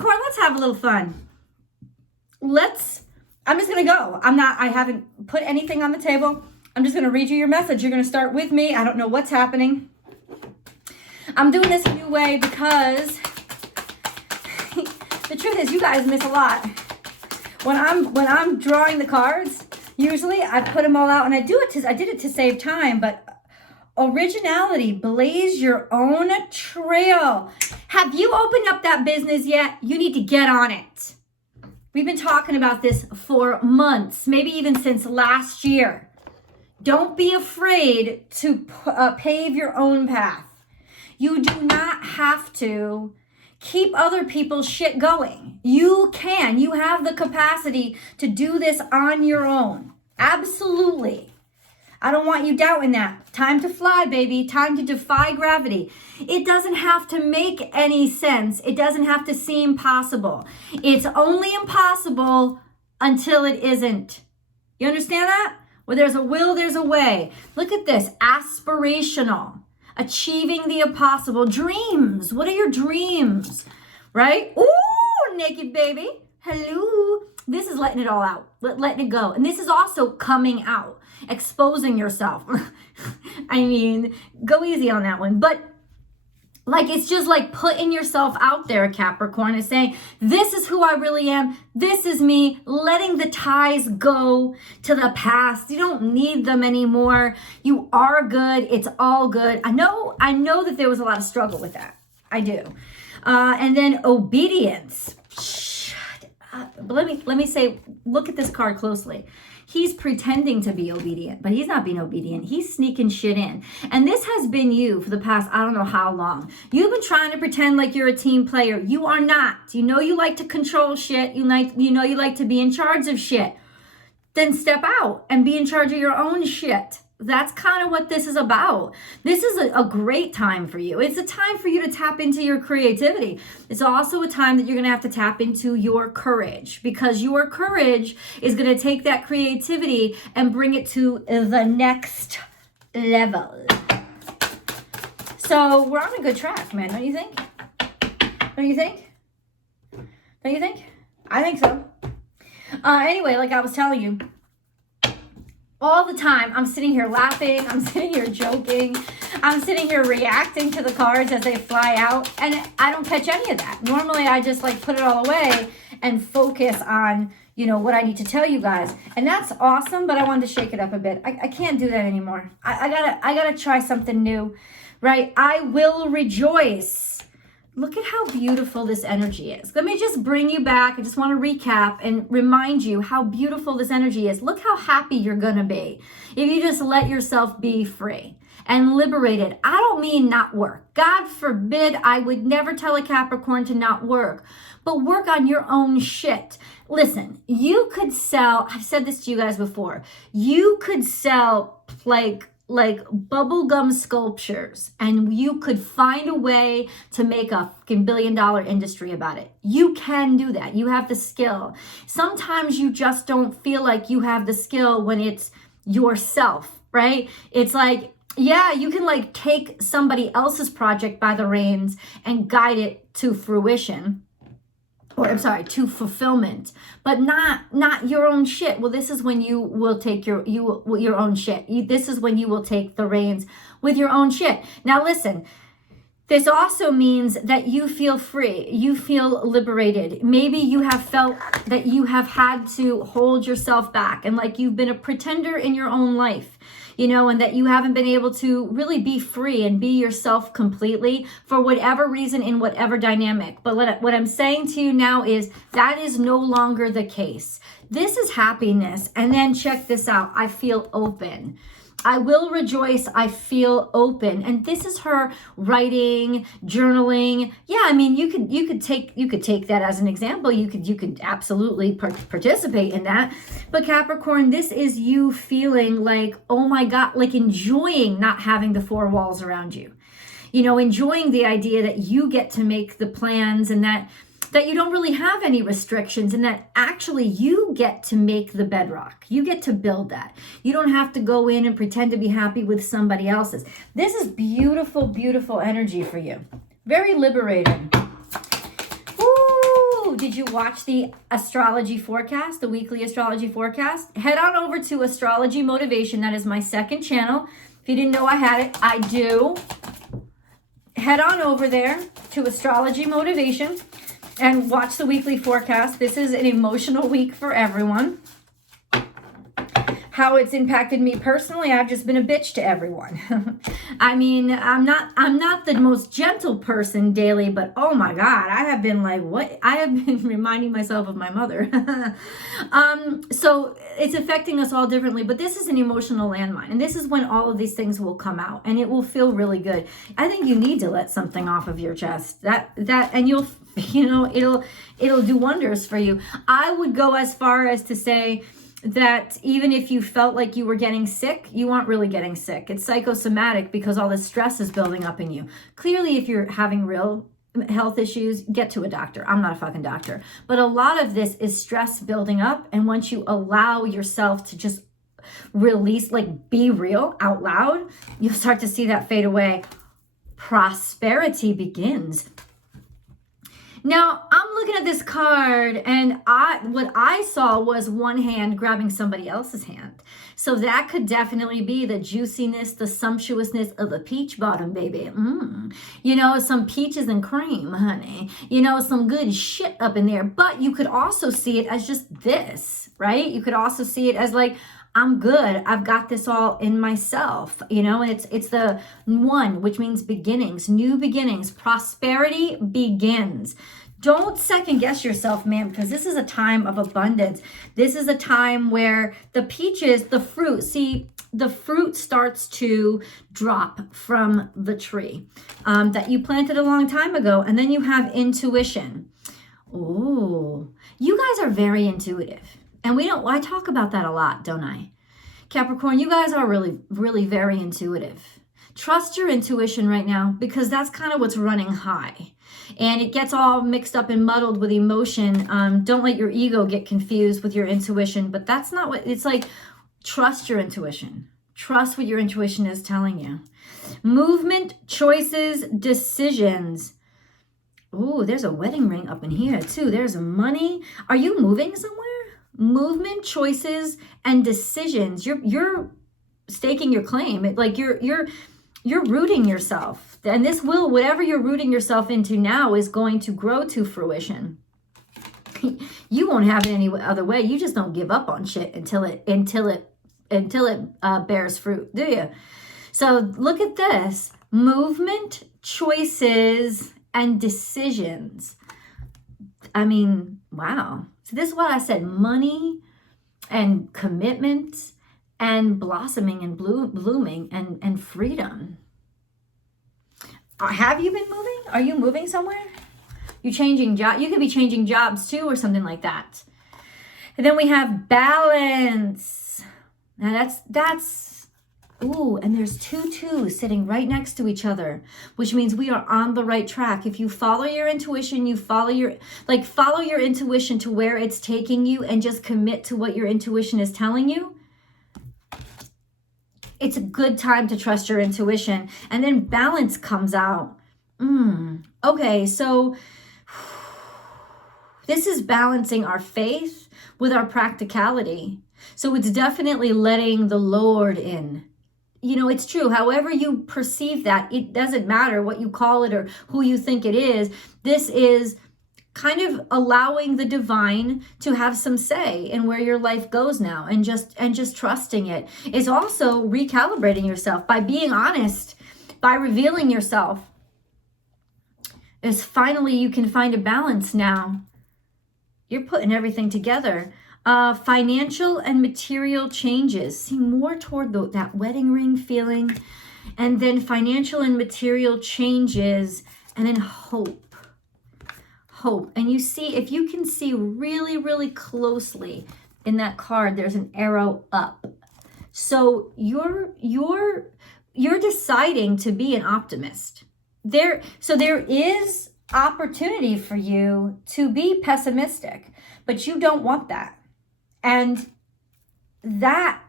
Capricorn, let's have a little fun. I'm just going to go. I haven't put anything on the table. I'm just going to read you your message. You're going to start with me. I don't know what's happening. I'm doing this a new way because the truth is you guys miss a lot. When I'm drawing the cards, usually I put them all out and I did it to save time, but originality, blaze your own trail. Have you opened up that business yet? You need to get on it. We've been talking about this for months, maybe even since last year. Don't be afraid to pave your own path. You do not have to keep other people's shit going. You can. You have the capacity to do this on your own. Absolutely. I don't want you doubting that. Time to fly, baby. Time to defy gravity. It doesn't have to make any sense. It doesn't have to seem possible. It's only impossible until it isn't. You understand that? Where there's a will, there's a way. Look at this. Aspirational. Achieving the impossible. Dreams. What are your dreams? Right? Ooh, naked baby. Hello. This is letting it all out. Letting it go. And this is also coming out. Exposing yourself. I mean, go easy on that one. But like, it's just like putting yourself out there, Capricorn, and saying, this is who I really am. This is me. Letting the ties go to the past. You don't need them anymore. You are good. It's all good. I know that there was a lot of struggle with that. I do. And then obedience. Shut up. But let me say, look at this card closely. He's pretending to be obedient, but he's not being obedient. He's sneaking shit in. And this has been you for the past, I don't know how long. You've been trying to pretend like you're a team player. You are not. You know you like to control shit. You know you like to be in charge of shit. Then step out and be in charge of your own shit. That's kind of what this is about. This is a great time for you. It's a time for you to tap into your creativity. It's also a time that you're going to have to tap into your courage, because your courage is going to take that creativity and bring it to the next level. So we're on a good track, man. Don't you think? Don't you think? Don't you think? I think so. Anyway, like I was telling you, all the time, I'm sitting here laughing, I'm sitting here joking, I'm sitting here reacting to the cards as they fly out, and I don't catch any of that. Normally, I just like put it all away and focus on, what I need to tell you guys. And that's awesome, but I wanted to shake it up a bit. I can't do that anymore. I gotta try something new, right? I will rejoice. Look at how beautiful this energy is. Let me just bring you back. I just want to recap and remind you how beautiful this energy is. Look how happy you're going to be if you just let yourself be free and liberated. I don't mean not work. God forbid, I would never tell a Capricorn to not work, but work on your own shit. Listen, you could sell, I've said this to you guys before, you could sell like bubblegum sculptures, and you could find a way to make a fucking $1 billion industry about it. You can do that. You have the skill. Sometimes you just don't feel like you have the skill when it's yourself, right? It's like, yeah, you can like take somebody else's project by the reins and guide it to fruition. To fulfillment, but not your own shit. Well, this is when you will take your own shit. This is when you will take the reins with your own shit. Now listen, this also means that you feel free, you feel liberated. Maybe you have felt that you have had to hold yourself back and like you've been a pretender in your own life. And that you haven't been able to really be free and be yourself completely for whatever reason in whatever dynamic. But what I'm saying to you now is that is no longer the case. This is happiness. And then check this out. I feel open. I will rejoice. I feel open. And this is her writing, journaling. Yeah, I mean, you could take that as an example. You could absolutely participate in that. But Capricorn, this is you feeling like, oh my God, like enjoying not having the four walls around you. Enjoying the idea that you get to make the plans and that you don't really have any restrictions and that actually you get to make the bedrock. You get to build that. You don't have to go in and pretend to be happy with somebody else's. This is beautiful, beautiful energy for you. Very liberating. Ooh, did you watch the astrology forecast, the weekly astrology forecast? Head on over to Astrology Motivation. That is my second channel. If you didn't know I had it, I do. Head on over there to Astrology Motivation and watch the weekly forecast. This is an emotional week for everyone. How it's impacted me personally, I've just been a bitch to everyone. I mean, I'm not the most gentle person daily, but oh my God, I have been like, what? I have been reminding myself of my mother. So it's affecting us all differently, but this is an emotional landmine. And this is when all of these things will come out and it will feel really good. I think you need to let something off of your chest and you'll, it'll do wonders for you. I would go as far as to say that even if you felt like you were getting sick, you aren't really getting sick. It's psychosomatic because all this stress is building up in you. Clearly, if you're having real health issues, get to a doctor. I'm not a fucking doctor. But a lot of this is stress building up. And once you allow yourself to just release, like be real out loud, you'll start to see that fade away. Prosperity begins. Now, I'm looking at this card and what I saw was one hand grabbing somebody else's hand. So that could definitely be the juiciness, the sumptuousness of a peach bottom, baby. Some peaches and cream, honey. Some good shit up in there. But you could also see it as just this, right? You could also see it as like, I'm good. I've got this all in myself, and it's the one, which means beginnings, new beginnings. Prosperity begins. Don't second guess yourself, man, because this is a time of abundance. This is a time where the peaches, the fruit starts to drop from the tree that you planted a long time ago. And then you have intuition. Oh, you guys are very intuitive. And I talk about that a lot, don't I? Capricorn, you guys are really, really very intuitive. Trust your intuition right now because that's kind of what's running high. And it gets all mixed up and muddled with emotion. Don't let your ego get confused with your intuition, but that's not what it's like. Trust your intuition. Trust what your intuition is telling you. Movement, choices, decisions. Oh, there's a wedding ring up in here too. There's money. Are you moving somewhere? Movement, choices, and decisions. You're staking your claim. Like you're rooting yourself. And whatever you're rooting yourself into now is going to grow to fruition. You won't have it any other way. You just don't give up on shit until it bears fruit, do you? So look at this. Movement, choices, and decisions. I mean, wow. So this is what I said, money and commitment and blossoming and blooming and freedom. Have you been moving? Are you moving somewhere? You changing job? You could be changing jobs too or something like that. And then we have balance. Now that's ooh, and there's two twos sitting right next to each other, which means we are on the right track. If you follow your intuition, you follow your intuition to where it's taking you and just commit to what your intuition is telling you. It's a good time to trust your intuition. And then balance comes out. Okay, so this is balancing our faith with our practicality. So it's definitely letting the Lord in. It's true. However you perceive that, it doesn't matter what you call it or who you think it is. This is kind of allowing the divine to have some say in where your life goes now and just trusting it. It's also recalibrating yourself by being honest, by revealing yourself. Is finally you can find a balance now. You're putting everything together. Financial and material changes. See, more toward that wedding ring feeling. And then financial and material changes. And then hope. And you see, if you can see really, really closely in that card, there's an arrow up. So you're deciding to be an optimist. So there is opportunity for you to be pessimistic, but you don't want that. And that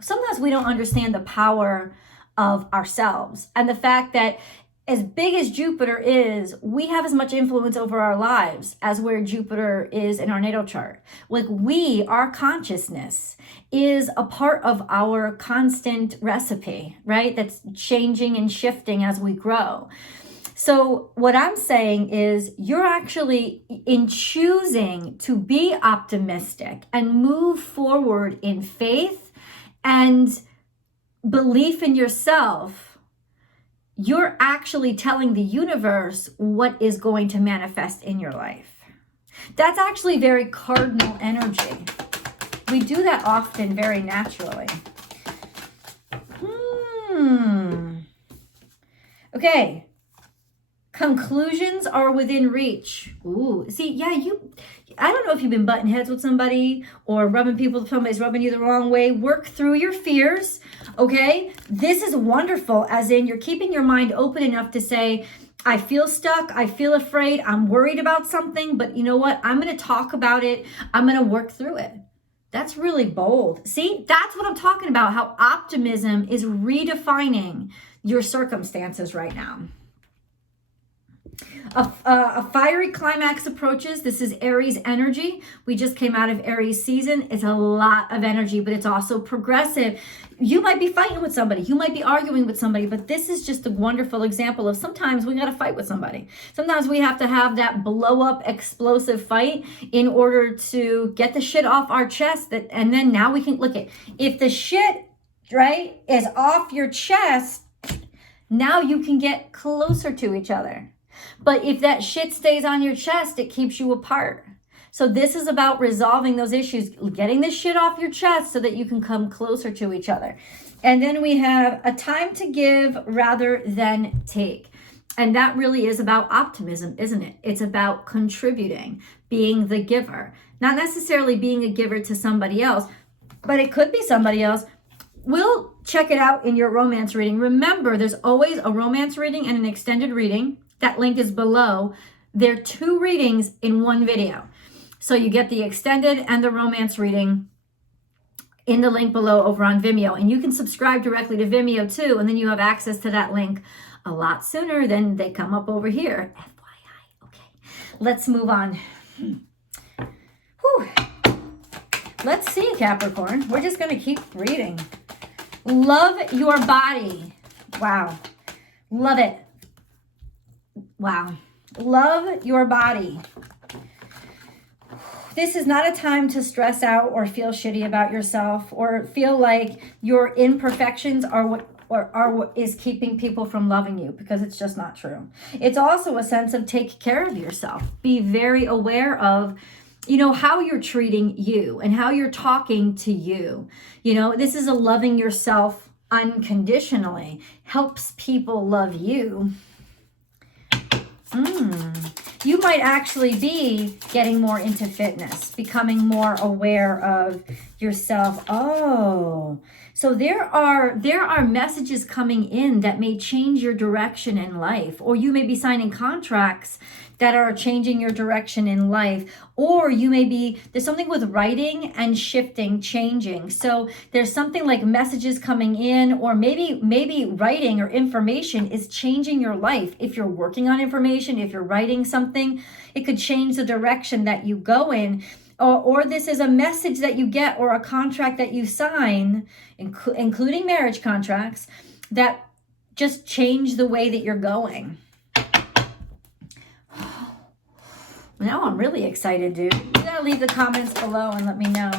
sometimes we don't understand the power of ourselves and the fact that as big as Jupiter is, we have as much influence over our lives as where Jupiter is in our natal chart. Like our consciousness is a part of our constant recipe, right? That's changing and shifting as we grow. So what I'm saying is you're actually, in choosing to be optimistic and move forward in faith and belief in yourself, you're actually telling the universe what is going to manifest in your life. That's actually very cardinal energy. We do that often very naturally. Okay. Conclusions are within reach. Ooh, see, yeah, I don't know if you've been butting heads with somebody or somebody's rubbing you the wrong way. Work through your fears, okay? This is wonderful, as in you're keeping your mind open enough to say, I feel stuck, I feel afraid, I'm worried about something, but you know what? I'm going to talk about it. I'm going to work through it. That's really bold. See, that's what I'm talking about, how optimism is redefining your circumstances right now. A fiery climax approaches. This is Aries energy. We just came out of Aries season. It's a lot of energy, but it's also progressive. You might be fighting with somebody. You might be arguing with somebody, but this is just a wonderful example of sometimes we got to fight with somebody. Sometimes we have to have that blow up explosive fight in order to get the shit off our chest. And then now we can look at, if the shit, right, is off your chest, now you can get closer to each other. But if that shit stays on your chest, it keeps you apart. So this is about resolving those issues, getting this shit off your chest so that you can come closer to each other. And then we have a time to give rather than take. And that really is about optimism, isn't it? It's about contributing, being the giver. Not necessarily being a giver to somebody else, but it could be somebody else. We'll check it out in your romance reading. Remember, there's always a romance reading and an extended reading. That link is below. There are 2 readings in one video. So you get the extended and the romance reading in the link below over on Vimeo. And you can subscribe directly to Vimeo too. And then you have access to that link a lot sooner than they come up over here. FYI. Okay, let's move on. Whew. Let's see, Capricorn. We're just going to keep reading. Love your body. Wow. Love it. Wow. Love your body. This is not a time to stress out or feel shitty about yourself or feel like your imperfections are what is keeping people from loving you, because it's just not true. It's also a sense of take care of yourself. Be very aware of, how you're treating you and how you're talking to you. This is a loving yourself unconditionally. Helps people love you. You might actually be getting more into fitness, becoming more aware of yourself. Oh, so there are messages coming in that may change your direction in life, or you may be signing contracts that are changing your direction in life, or there's something with writing and shifting, changing. So there's something like messages coming in, or maybe writing or information is changing your life. If you're working on information, if you're writing something, it could change the direction that you go in. Or this is a message that you get or a contract that you sign, including marriage contracts, that just change the way that you're going. Now I'm really excited, dude. You gotta leave the comments below and let me know.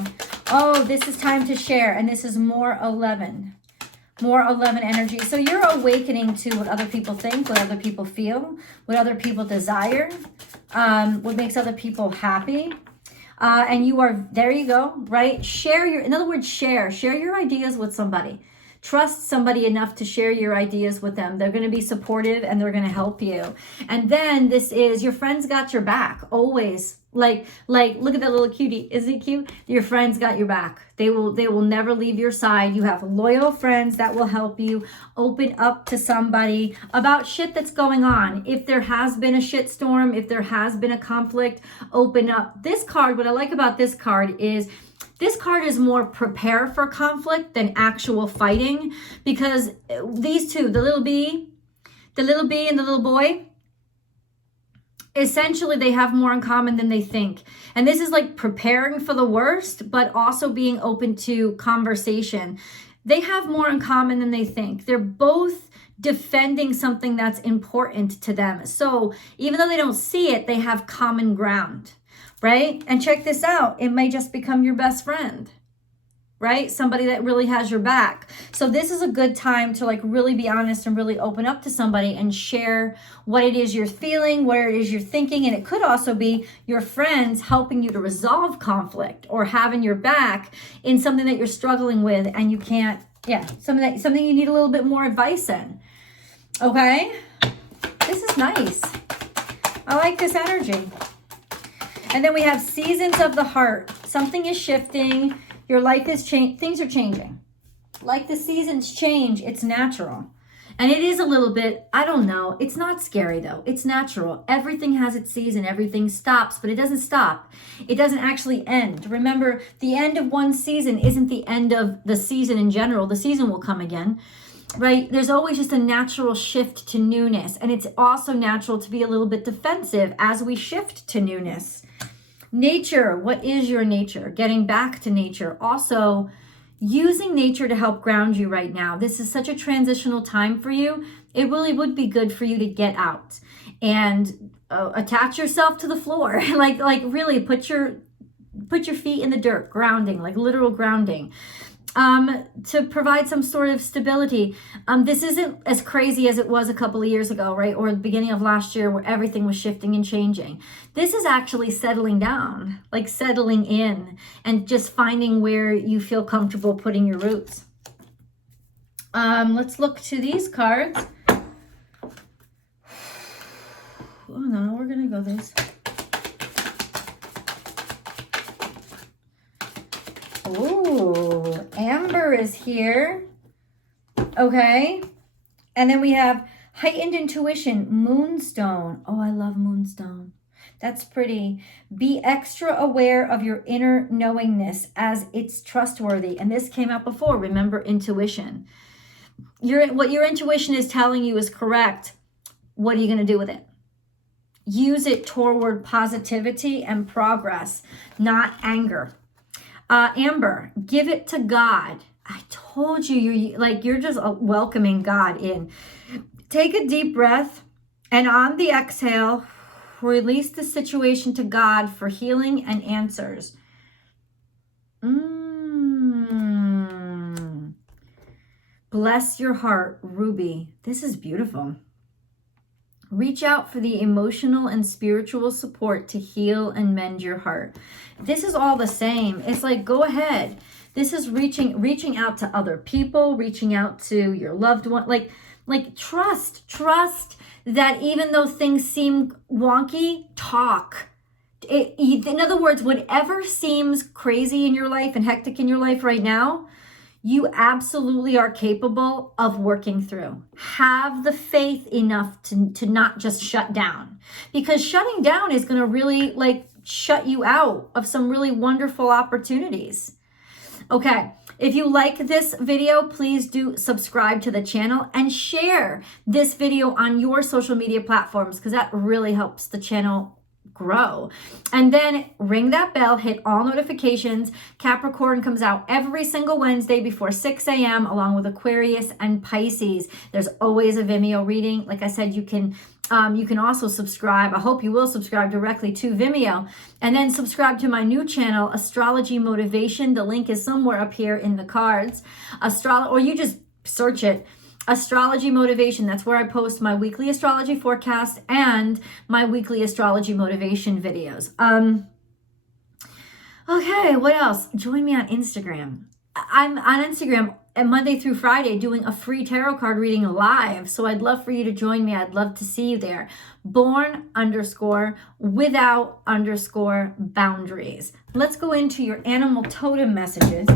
Oh, this is time to share, and this is more 11. More 11 energy. So you're awakening to what other people think, what other people feel, what other people desire, what makes other people happy. And there you go, right? In other words, share your ideas with somebody. Trust somebody enough to share your ideas with them. They're going to be supportive and they're going to help you. And then this is, your friends got your back, always. Like, look at that little cutie. Isn't he cute? Your friends got your back. They will never leave your side. You have loyal friends that will help you. Open up to somebody about shit that's going on. If there has been a shitstorm, if there has been a conflict, open up. This card, what I like about this card is, this card is more prepare for conflict than actual fighting, because these two, the little bee, the little bee and the little boy, essentially they have more in common than they think. And this is like preparing for the worst, but also being open to conversation. They have more in common than they think. They're both defending something that's important to them. So even though they don't see it, they have common ground, right? And check this out. It may just become your best friend, right? Somebody that really has your back. So this is a good time to like really be honest and really open up to somebody and share what it is you're feeling, what it is you're thinking. And it could also be your friends helping you to resolve conflict or having your back in something that you're struggling with and you can't, something you need a little bit more advice in. Okay? This is nice. I like this energy. And then we have seasons of the heart. Something is shifting. Your life is changing. Things are changing. Like the seasons change, it's natural. And it is a little bit, I don't know. It's not scary though. It's natural. Everything has its season. Everything stops, but it doesn't stop. It doesn't actually end. Remember, the end of one season isn't the end of the season in general. The season will come again, right? There's always just a natural shift to newness. And it's also natural to be a little bit defensive as we shift to newness. Nature, what is your nature? Getting back to nature. Also, using nature to help ground you right now. This is such a transitional time for you. It really would be good for you to get out and attach yourself to the floor. like really put your feet in the dirt, grounding, like literal grounding. To provide some sort of stability. This isn't as crazy as it was a couple of years ago, right? Or the beginning of last year where everything was shifting and changing. This is actually settling down, like settling in and just finding where you feel comfortable putting your roots. Let's look to these cards. Oh no, we're going to go this. Ooh, Amber is here. Okay. And then we have Heightened Intuition, Moonstone. Oh, I love Moonstone. That's pretty. Be extra aware of your inner knowingness as it's trustworthy. And this came out before. Remember, intuition. What your intuition is telling you is correct. What are you going to do with it? Use it toward positivity and progress, not anger. Amber, give it to God. I told you, you're just welcoming God in. Take a deep breath and on the exhale, release the situation to God for healing and answers. Bless your heart, Ruby. This is beautiful. Reach out for the emotional and spiritual support to heal and mend your heart. This is all the same. It's like, go ahead. This is reaching out to other people, reaching out to your loved one. Like trust that even though things seem wonky, talk. In other words, whatever seems crazy in your life and hectic in your life right now, you absolutely are capable of working through. Have the faith enough to not just shut down, because shutting down is going to really shut you out of some really wonderful opportunities. Okay. If you like this video, please do subscribe to the channel and share this video on your social media platforms, because that really helps the channel grow. And then ring that bell, hit all notifications. Capricorn comes out every single Wednesday before 6 a.m. along with Aquarius and Pisces. There's always a Vimeo reading. Like I said, you can also subscribe. I hope you will subscribe directly to Vimeo, and then subscribe to my new channel, Astrology Motivation. The link is somewhere up here in the cards. Or you just search it. Astrology Motivation. That's where I post my weekly astrology forecast and my weekly astrology motivation videos. Okay, what else? Join me on Instagram. I'm on Instagram Monday through Friday doing a free tarot card reading live. So I'd love for you to join me. I'd love to see you there. Born_without_boundaries. Let's go into your animal totem messages.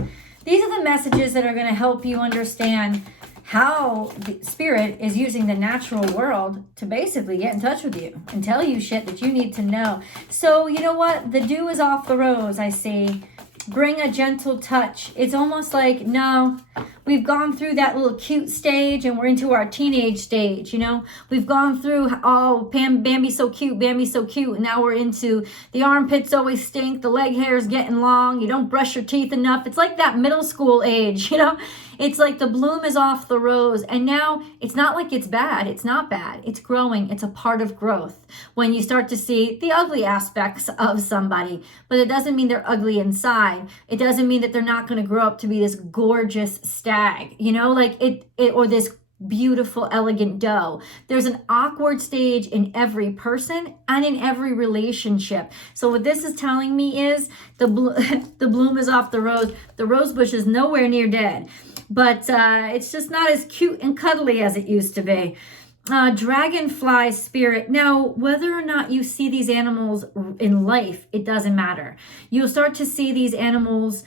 These are the messages that are going to help you understand how the spirit is using the natural world to basically get in touch with you and tell you shit that you need to know. So you know what? The dew is off the rose, I see. Bring a gentle touch. It's almost like, no, we've gone through that little cute stage and we're into our teenage stage, you know. We've gone through, oh, Bambi's so cute, Bambi's so cute. And now we're into the armpits always stink, the leg hair is getting long, you don't brush your teeth enough. It's like that middle school age, you know. It's like the bloom is off the rose. And now it's not like it's bad. It's not bad. It's growing. It's a part of growth. When you start to see the ugly aspects of somebody, but it doesn't mean they're ugly inside. It doesn't mean that they're not going to grow up to be this gorgeous stag, you know, like it or this beautiful, elegant doe. There's an awkward stage in every person and in every relationship. So what this is telling me is the bloom is off the rose. The rose bush is nowhere near dead, but it's just not as cute and cuddly as it used to be. Dragonfly Spirit. Now, whether or not you see these animals in life, it doesn't matter. You'll start to see these animals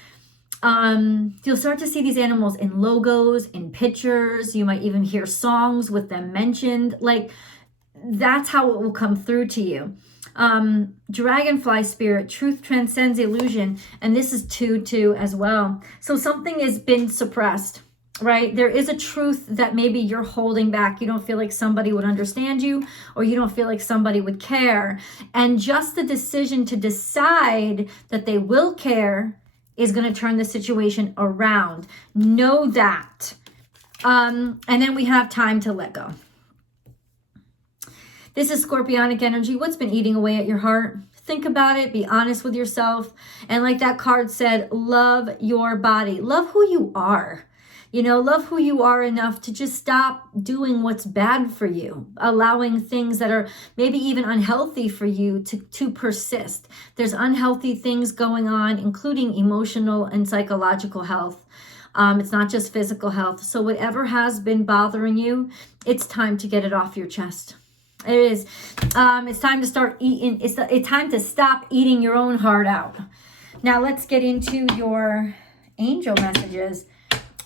you'll start to see these animals in logos, in pictures. You might even hear songs with them mentioned. Like, that's how it will come through to you. Dragonfly Spirit, truth transcends illusion. And this is 2/2 as well. So something has been suppressed, right? There is a truth that maybe you're holding back. You don't feel like somebody would understand you, or you don't feel like somebody would care. And just the decision to decide that they will care is going to turn the situation around. Know that. And then we have time to let go. This is Scorpionic energy. What's been eating away at your heart? Think about it. Be honest with yourself. And like that card said, love your body. Love who you are. You know, love who you are enough to just stop doing what's bad for you, allowing things that are maybe even unhealthy for you to persist. There's unhealthy things going on, including emotional and psychological health. It's not just physical health. So whatever has been bothering you, it's time to get it off your chest. It is. It's time to start eating. It's time to stop eating your own heart out. Now let's get into your angel messages.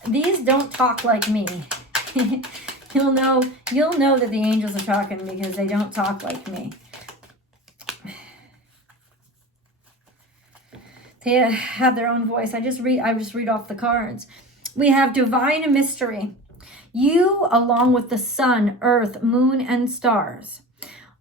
These don't talk like me. You'll know that the angels are talking because they don't talk like me. They have their own voice. I just read off the cards. We have divine mystery. You, along with the sun, earth, moon, and stars,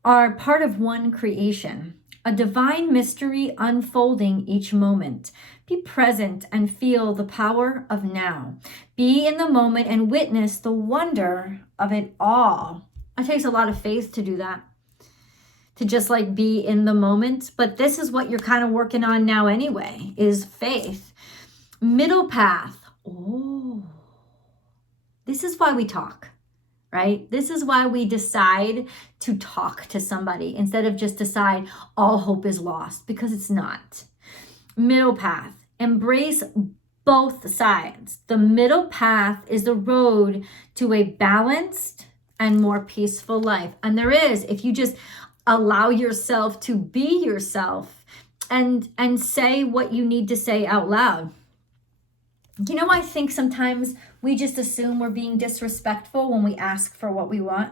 are part of one creation. A divine mystery unfolding each moment. Be present and feel the power of now. Be in the moment and witness the wonder of it all. It takes a lot of faith to do that. To just like be in the moment. But this is what you're kind of working on now anyway, is faith. Middle path. Oh, this is why we talk. Right? This is why we decide to talk to somebody instead of just decide all hope is lost, because it's not. Middle path. Embrace both sides. The middle path is the road to a balanced and more peaceful life. And there is, if you just allow yourself to be yourself and say what you need to say out loud. You know, I think sometimes we just assume we're being disrespectful when we ask for what we want.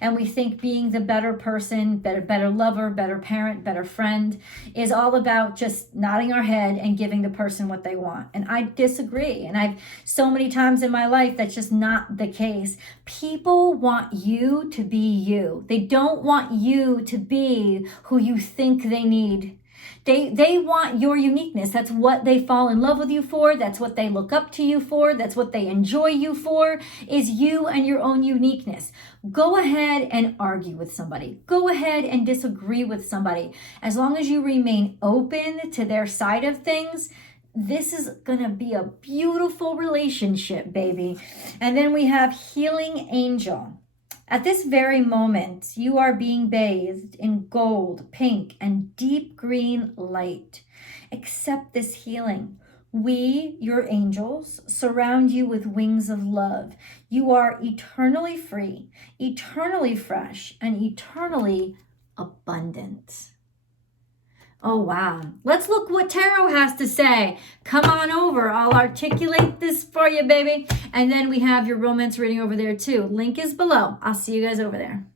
And we think being the better person, better lover, better parent, better friend is all about just nodding our head and giving the person what they want. And I disagree. And I've so many times in my life, that's just not the case. People want you to be you. They don't want you to be who you think they need. They want your uniqueness. That's what they fall in love with you for. That's what they look up to you for. That's what they enjoy you for, is you and your own uniqueness. Go ahead and argue with somebody. Go ahead and disagree with somebody. As long as you remain open to their side of things, this is going to be a beautiful relationship, baby. And then we have Healing Angel. At this very moment, you are being bathed in gold, pink, and deep green light. Accept this healing. We, your angels, surround you with wings of love. You are eternally free, eternally fresh, and eternally abundant. Oh, wow. Let's look what tarot has to say. Come on over. I'll articulate this for you, baby. And then we have your romance reading over there, too. Link is below. I'll see you guys over there.